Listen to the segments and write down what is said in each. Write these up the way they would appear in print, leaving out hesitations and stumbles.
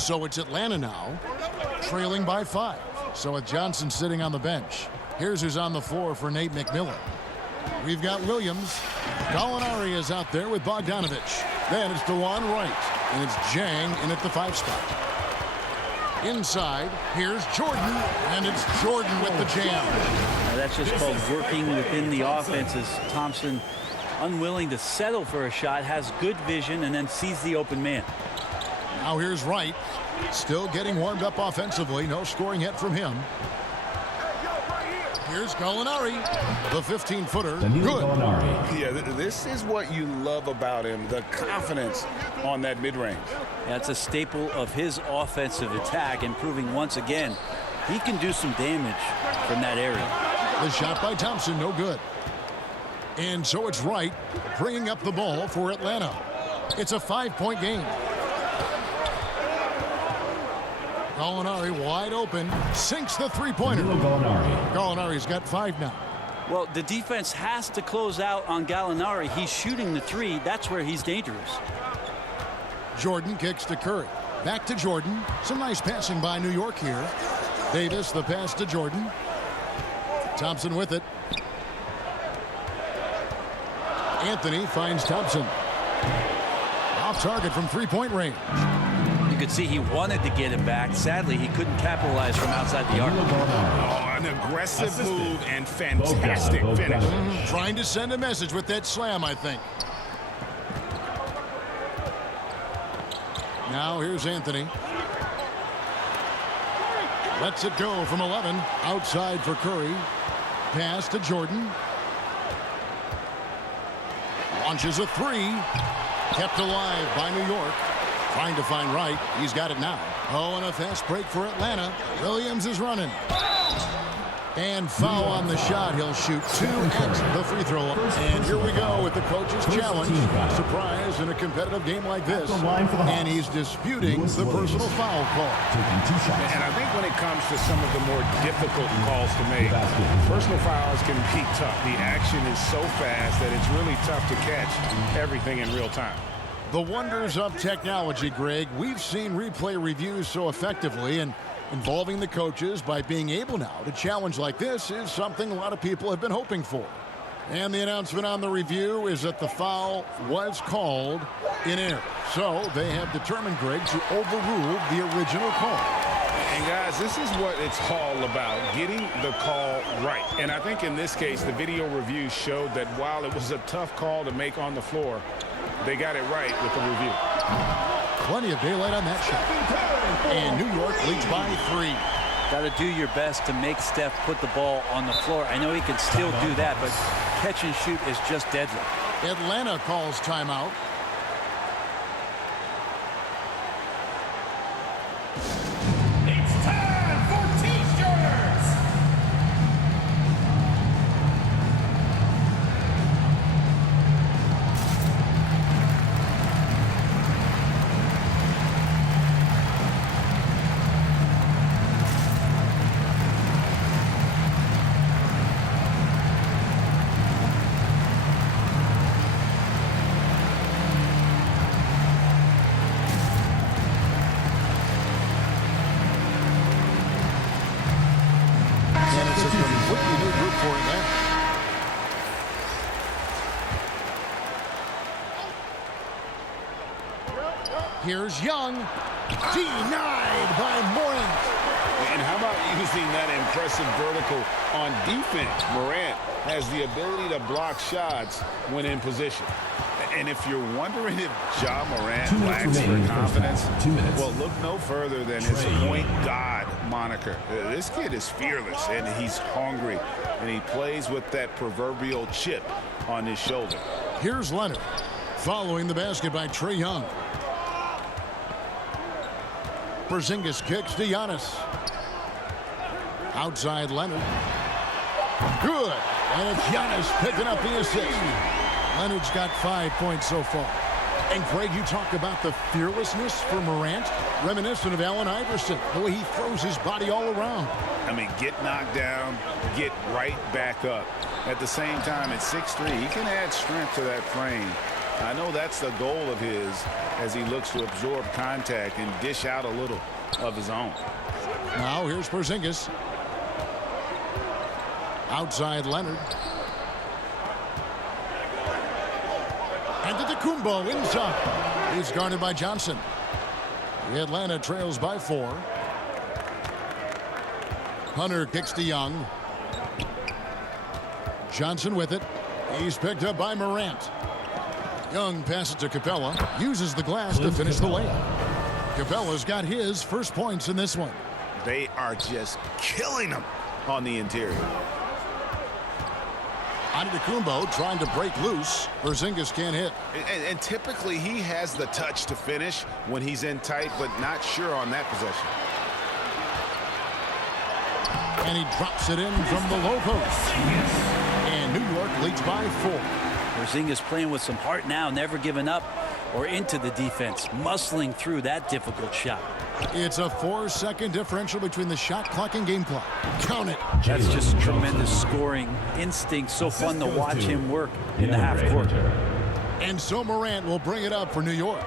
So it's Atlanta now, trailing by 5. So with Johnson sitting on the bench, here's who's on the floor for Nate McMillan. We've got Williams. Gallinari is out there with Bogdanovich. Then it's DeJuan Wright, and it's Jang in at the 5 spot. Inside, here's Jordan, and it's Jordan with the jam. Now that's just called working within the offense, as Thompson, unwilling to settle for a shot, has good vision, and then sees the open man. Now here's Wright, still getting warmed up offensively. No scoring yet from him. Here's Gallinari, the 15-footer. Good. Yeah, this is what you love about him, the confidence on that mid-range. That's a staple of his offensive attack, and proving once again he can do some damage from that area. The shot by Thompson, no good. And so it's Wright bringing up the ball for Atlanta. It's a 5-point game. Gallinari wide open, sinks the three-pointer. Gallinari's got 5 now. Well, the defense has to close out on Gallinari. He's shooting the 3. That's where he's dangerous. Jordan kicks to Curry. Back to Jordan. Some nice passing by New York here. Davis, the pass to Jordan. Thompson with it. Anthony finds Thompson. Off target from 3-point range. You could see he wanted to get it back. Sadly, he couldn't capitalize from outside the arc. Oh, an aggressive move and fantastic finish. Trying to send a message with that slam, I think. Now here's Anthony. Lets it go from 11. Outside for Curry. Pass to Jordan. Launches a 3. Kept alive by New York. Trying to find Wright. He's got it now. Oh, and a fast break for Atlanta. Williams is running. And foul on the shot. He'll shoot 2 at the free throw line. And here we go with the coach's challenge. Surprise in a competitive game like this. And he's disputing the personal foul call. And I think when it comes to some of the more difficult calls to make, personal fouls can be tough. The action is so fast that it's really tough to catch everything in real time. The wonders of technology, Greg. We've seen replay reviews so effectively, and involving the coaches by being able now to challenge like this is something a lot of people have been hoping for. And the announcement on the review is that the foul was called in error. So they have determined, Greg, to overrule the original call. And guys, this is what it's all about, getting the call right. And I think in this case, the video review showed that while it was a tough call to make on the floor, they got it right with the review. Plenty of daylight on that shot. And New York leads by 3. Got to do your best to make Steph put the ball on the floor. I know he can still do that, but catch and shoot is just deadly. Atlanta calls timeout. It's time for T-shirts. Here's Young, denied by Morant. And how about using that impressive vertical on defense? Morant has the ability to block shots when in position. And if you're wondering if Ja Morant lacks the confidence, well, look no further than his point guard moniker. This kid is fearless, and he's hungry, and he plays with that proverbial chip on his shoulder. Here's Leonard, following the basket by Trae Young. Porzingis kicks to Giannis. Outside Leonard. Good. And it's Giannis picking up the assist. Leonard's got 5 points so far. And Greg, you talk about the fearlessness for Morant, reminiscent of Allen Iverson, the way he throws his body all around. I mean, get knocked down, get right back up. At the same time, at 6'3", he can add strength to that frame I know that's the goal of his as he looks to absorb contact and dish out a little of his own. Now here's Porzingis. Outside Leonard. And Antetokounmpo inside. He's guarded by Johnson. Atlanta trails by 4. Hunter kicks to Young. Johnson with it. He's picked up by Morant. Young passes to Capella. Uses the glass to finish the layup. Capella's got his first points in this one. They are just killing him on the interior. Antetokounmpo trying to break loose. Porzingis can't hit. And typically he has the touch to finish when he's in tight, but not sure on that possession. And he drops it in from the low post. And New York leads by 4. Porzingis playing with some heart now, never giving up or into the defense, muscling through that difficult shot. It's a 4-second differential between the shot clock and game clock. Count it. That's just tremendous scoring instinct. So fun to watch him work in the half court. And so Morant will bring it up for New York.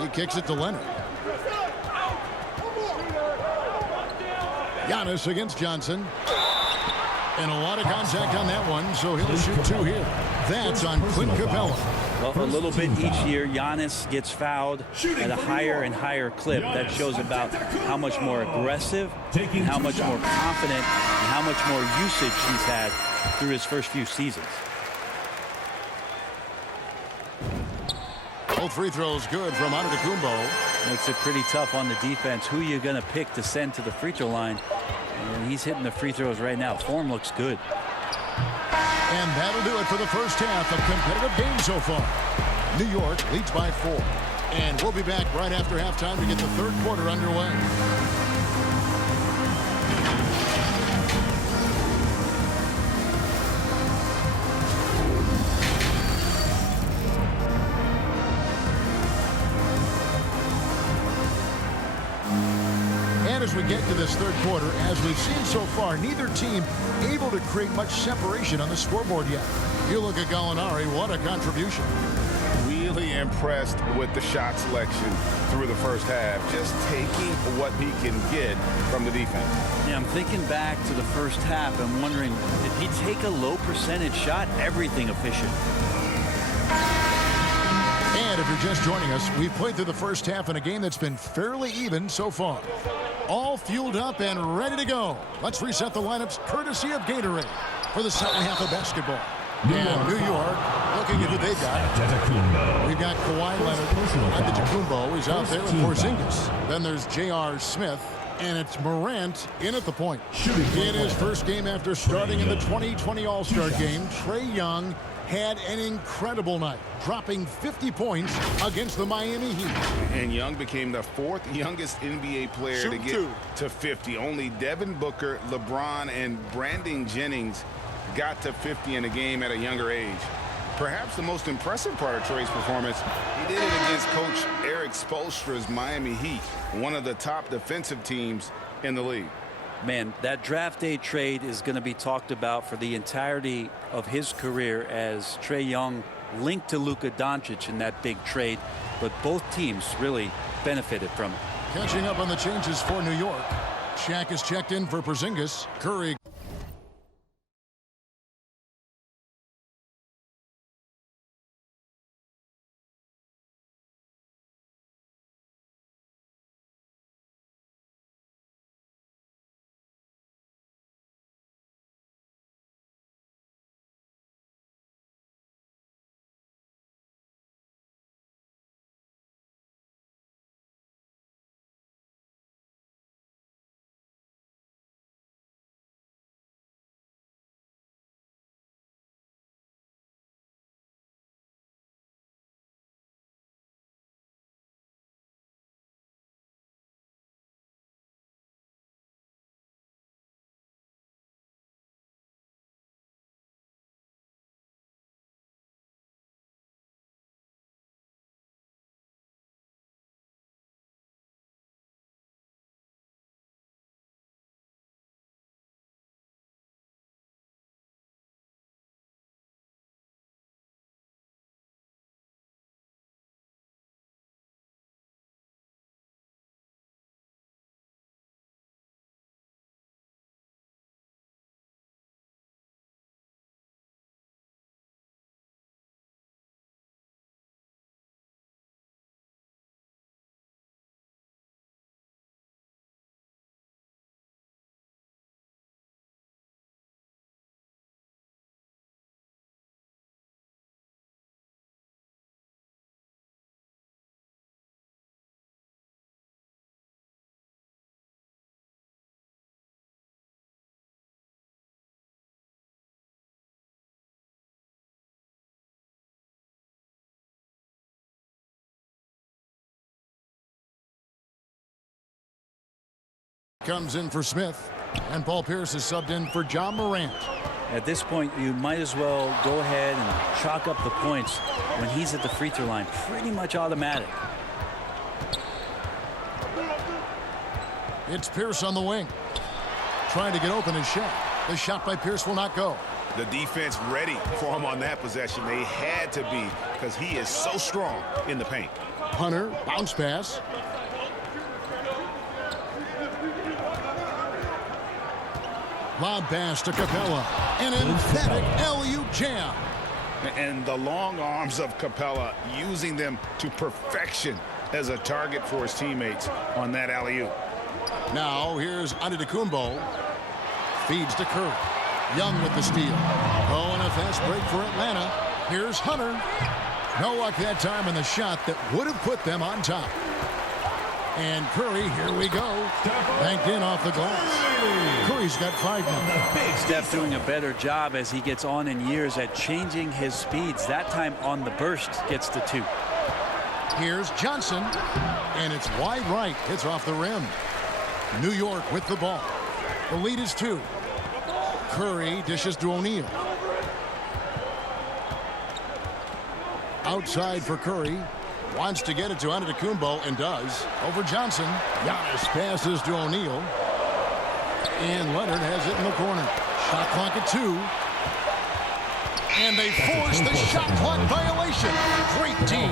He kicks it to Leonard. Giannis against Johnson. And a lot of contact on that one, so he'll shoot 2 here. That's on Clint Capella. Well, a little bit each year, Giannis gets fouled at a higher and higher clip. That shows about how much more aggressive and how much more confident and how much more usage he's had through his first few seasons. Both free throws good from Antetokounmpo. Makes it pretty tough on the defense. Who you going to pick to send to the free throw line? And he's hitting the free throws right now. Form looks good. And that'll do it for the first half. A competitive game so far. New York leads by 4. And we'll be back right after halftime to get the third quarter underway. As we get to this third quarter, as we've seen so far, neither team able to create much separation on the scoreboard yet. You look at Gallinari, what a contribution. Really impressed with the shot selection through the first half, just taking what he can get from the defense. Yeah, I'm thinking back to the first half and wondering, did he take a low percentage shot? Everything efficient. And if you're just joining us, we've played through the first half in a game that's been fairly even so far. All fueled up and ready to go. Let's reset the lineups courtesy of Gatorade for the second half of basketball. And New York looking at who they've got. We've got Kawhi Leonard. Antetokounmpo is out there with Porzingis. Then there's J.R. Smith. And it's Morant in at the point. In his first game after starting in the 2020 All-Star game, Trae Young had an incredible night, dropping 50 points against the Miami Heat. And Young became the 4th youngest NBA player to get to 50. Only Devin Booker, LeBron, and Brandon Jennings got to 50 in a game at a younger age. Perhaps the most impressive part of Trae's performance, he did it against Coach Eric Spoelstra's Miami Heat, one of the top defensive teams in the league. Man, that draft day trade is going to be talked about for the entirety of his career, as Trae Young linked to Luka Doncic in that big trade, but both teams really benefited from it. Catching up on the changes for New York. Shaq is checked in for Porzingis. Curry comes in for Smith. And Paul Pierce is subbed in for John Morant. At this point, you might as well go ahead and chalk up the points when he's at the free throw line. Pretty much automatic. It's Pierce on the wing. Trying to get open his shot. The shot by Pierce will not go. The defense ready for him on that possession. They had to be, because he is so strong in the paint. Hunter, bounce pass. Lob pass to Capella. An emphatic alley-oop jam. And the long arms of Capella, using them to perfection as a target for his teammates on that alley-oop. Now here's Antetokounmpo. Feeds to Curry. Young with the steal. Oh, and a fast break for Atlanta. Here's Hunter. No luck that time in the shot that would have put them on top. And Curry, here we go. Banked in off the glass. Curry's got 5 now. Steph doing a better job as he gets on in years at changing his speeds. That time on the burst gets to 2. Here's Johnson. And it's wide right. It's off the rim. New York with the ball. The lead is 2. Curry dishes to O'Neal. Outside for Curry. Wants to get it to Antetokounmpo and does. Over Johnson. Giannis passes to O'Neal. And Leonard has it in the corner. Shot clock at 2. And they force the shot clock violation. Great team.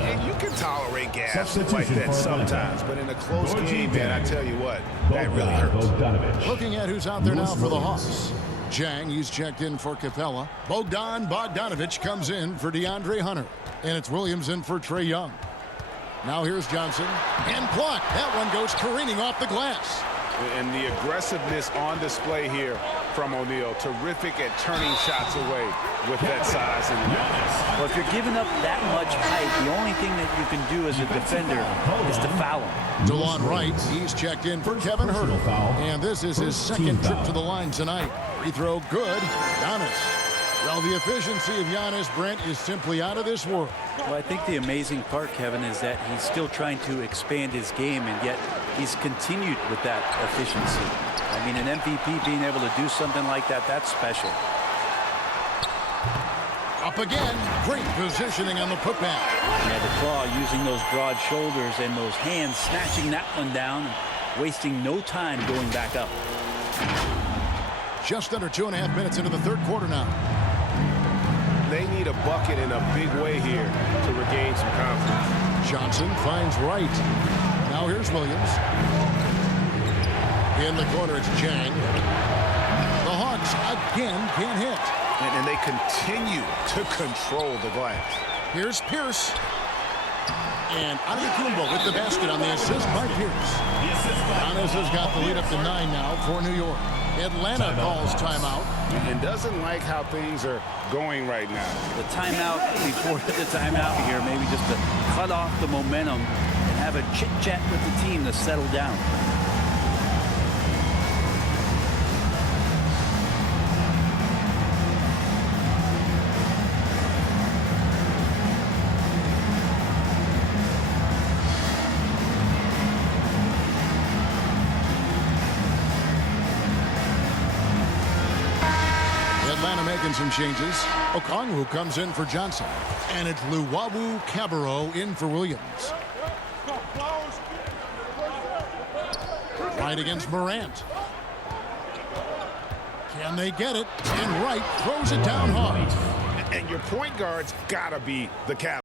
And you can tolerate gas like that sometimes, but in a close game, man, I tell you what, that really hurts. Looking at who's out there now for the Hawks. Jang, he's checked in for Capella. Bogdanovich comes in for DeAndre Hunter. And it's Williams in for Trae Young. Now here's Johnson. And blocked. That one goes careening off the glass. And the aggressiveness on display here from O'Neal. Terrific at turning shots away with that size and length. Well, if you're giving up that much height, the only thing that you can do as a defender is to foul him. DeLon Wright, he's checked in for Kevin Hertel. And this is his second trip to the line tonight. Free throw good. Giannis. Well, the efficiency of Giannis, Brent, is simply out of this world. Well, I think the amazing part, Kevin, is that he's still trying to expand his game, and yet he's continued with that efficiency. I mean, an MVP being able to do something like that, that's special. Up again. Great positioning on the putback. Yeah, the claw using those broad shoulders and those hands, snatching that one down, and wasting no time going back up. Just under 2.5 minutes into the third quarter now. They need a bucket in a big way here to regain some confidence. Johnson finds Wright. Now here's Williams. In the corner, it's Jang. The Hawks again can't hit. And they continue to control the glass. Here's Pierce. And Antetokounmpo with the basket on the assist by Pierce. Giannis has got the lead up to 9 now for New York. Atlanta calls timeout. And doesn't like how things are going right now. The timeout before the timeout here, maybe just to cut off the momentum and have a chit-chat with the team to settle down. Atlanta making some changes. Okongwu comes in for Johnson. And it's Luwawu Cabarro in for Williams. Right against Morant. Can they get it? And Wright throws it down hard. And your point guard's got to be the captain.